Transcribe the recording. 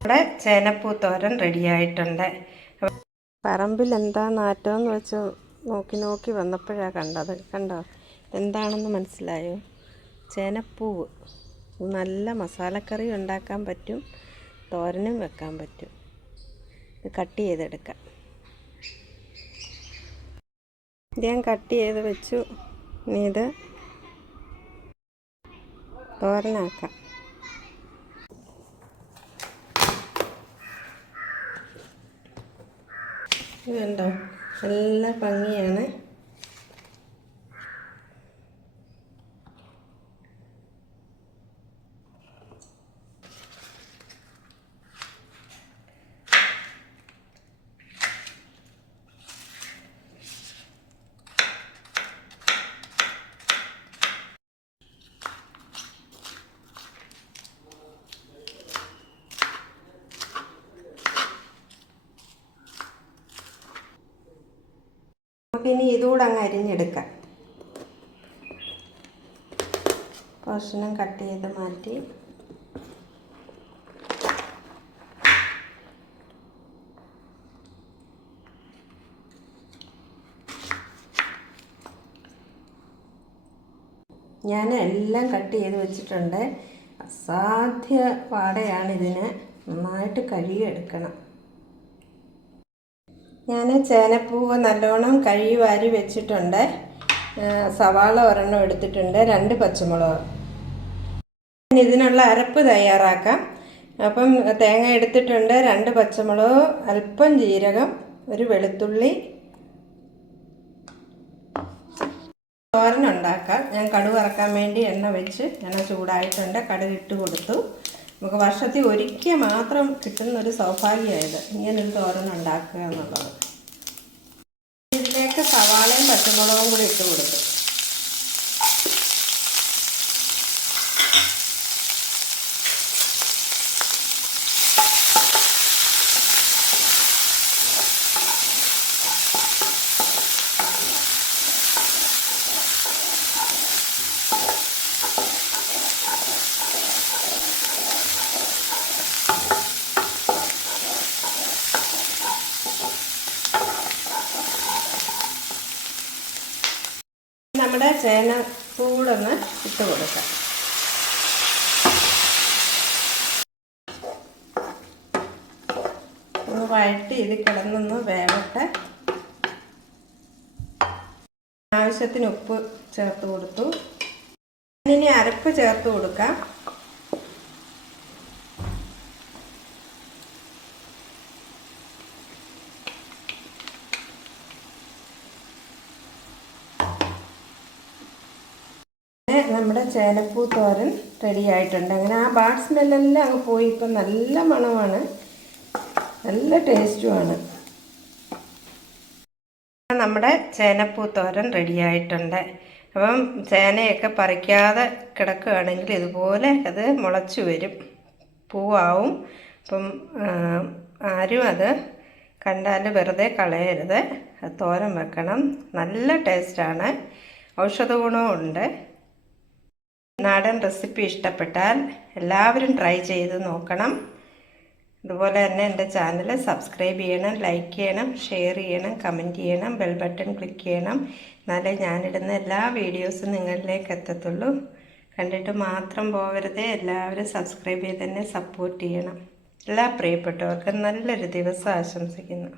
നമ്മുടെ ചേനപ്പൂ തോരൻ റെഡിയായിട്ടുണ്ട് പറമ്പിൽ എന്താ നാറ്റമെന്ന് വെച്ച് നോക്കി നോക്കി വന്നപ്പോഴാണ് കണ്ടത്. കണ്ടോ? എന്താണെന്ന് മനസ്സിലായോ? ചേനപ്പൂവ്. നല്ല മസാലക്കറി ഉണ്ടാക്കാൻ പറ്റും തോരനും വെക്കാൻ പറ്റും. ഇത് കട്ട് ചെയ്തെടുക്കാം. ഇത് ഞാൻ കട്ട് ചെയ്ത് വെച്ചു. ഇനി ഇത് തോരനാക്കാം. ഇതുണ്ടോ? നല്ല ഭംഗിയാണ്. നമുക്കിനി ഇതുകൂടെ അങ്ങ് അരിഞ്ഞെടുക്കാം. പോർഷനും കട്ട് ചെയ്ത് മാറ്റി. ഞാൻ എല്ലാം കട്ട് ചെയ്ത് വെച്ചിട്ടുണ്ട്. അസാധ്യ പാടയാണ് ഇതിന്. നന്നായിട്ട് കഴുകിയെടുക്കണം. ഞാൻ ചേനപ്പൂവ് നല്ലോണം കഴുകി വാരി വെച്ചിട്ടുണ്ട്. സവാള ഒരെണ്ണം എടുത്തിട്ടുണ്ട്. രണ്ട് പച്ചമുളക്. ഇതിനുള്ള അരപ്പ് തയ്യാറാക്കാം. അപ്പം തേങ്ങ എടുത്തിട്ടുണ്ട്. രണ്ട് പച്ചമുളക് അല്പം ജീരകം ഒരു വെളുത്തുള്ളി. തോരനുണ്ടാക്കാം ഞാൻ കടുവറക്കാൻ വേണ്ടി എണ്ണ വെച്ച് എണ്ണ ചൂടായിട്ടുണ്ട്. കടുക് ഇട്ട് കൊടുത്തു. നമുക്ക് വർഷത്തിൽ ഒരിക്കൽ മാത്രം കിട്ടുന്ന ഒരു സൗഭാഗ്യമായത് ഇങ്ങനൊരു തോരൻ ഉണ്ടാക്കുക എന്നുള്ളത്. ഇതിലേക്ക് സവാളയും പച്ചമുളകും കൂടി ഇട്ട് കൊടുത്തു നമ്മുടെ ചേന കൂടൊന്ന് ഇട്ട് കൊടുക്കാം. ഒന്ന് വഴറ്റി ഇത് കിടന്നൊന്ന് വേവട്ടെ. ആവശ്യത്തിന് ഉപ്പ് ചേർത്ത് കൊടുത്തു. ഇനി അരപ്പ് ചേർത്ത് കൊടുക്കാം. നമ്മുടെ ചേനപ്പൂ തോരൻ റെഡി ആയിട്ടുണ്ട്. അങ്ങനെ ആ ബാഡ് സ്മെല്ലെല്ലാം അങ്ങ് പോയി. ഇപ്പം നല്ല മണമാണ്. നല്ല ടേസ്റ്റുമാണ് നമ്മുടെ ചേനപ്പൂ തോരൻ റെഡി ആയിട്ടുണ്ട്. അപ്പം ചേനയൊക്കെ പറിക്കാതെ കിടക്കുകയാണെങ്കിൽ ഇതുപോലെ അത് മുളച്ചു വരും. പൂവാവും. അപ്പം ആരും അത് കണ്ടാൽ വെറുതെ കളയരുത്. തോരൻ വെക്കണം. നല്ല ടേസ്റ്റാണ് ഔഷധ ഗുണവും ഉണ്ട്. നാടൻ റെസിപ്പി ഇഷ്ടപ്പെട്ടാൽ എല്ലാവരും ട്രൈ ചെയ്ത് നോക്കണം. അതുപോലെ തന്നെ എന്റെ ചാനൽ സബ്സ്ക്രൈബ് ചെയ്യണം ലൈക്ക് ചെയ്യണം ഷെയർ ചെയ്യണം കമന്റ് ചെയ്യണം ബെൽ ബട്ടൺ ക്ലിക്ക് ചെയ്യണം. എന്നാലേ ഞാനിടുന്ന എല്ലാ വീഡിയോസും നിങ്ങളിലേക്ക് എത്തത്തുള്ളൂ. കണ്ടിട്ട് മാത്രം പോകരുതേ എല്ലാവരും സബ്സ്ക്രൈബ് ചെയ്ത് തന്നെ സപ്പോർട്ട് ചെയ്യണം. എല്ലാ പ്രിയപ്പെട്ടവർക്കും നല്ലൊരു ദിവസം ആശംസിക്കുന്നു.